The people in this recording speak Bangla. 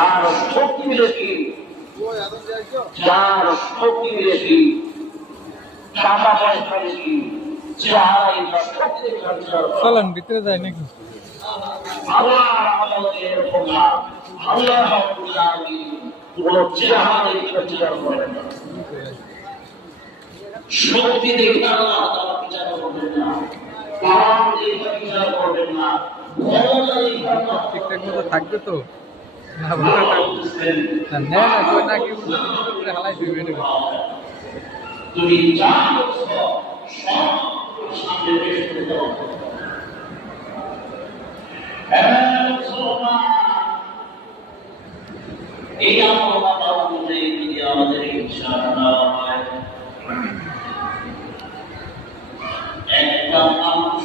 যার শক্তি বেশি, যার শক্তি বেশি, টাকা পয়সা বেশি, যারাই শক্তি চলেন ভিতরে যায় নাকি? আল্লাহ আমাদের এরকম না। আল্লাহ কোনো চেহারা বিচার করেন না, শক্তি দেখে আল্লাহ বিচার করবেন না, কারণ দেখে বিচার করবেন না, ঠিকঠাক মতো থাকবে তো না? না কই না কি হালাই দিবে তুমি যা করছো সব সামনে পেশ করে দাও। এই আমাদের ইনশাআল্লাহ একটা মানুষ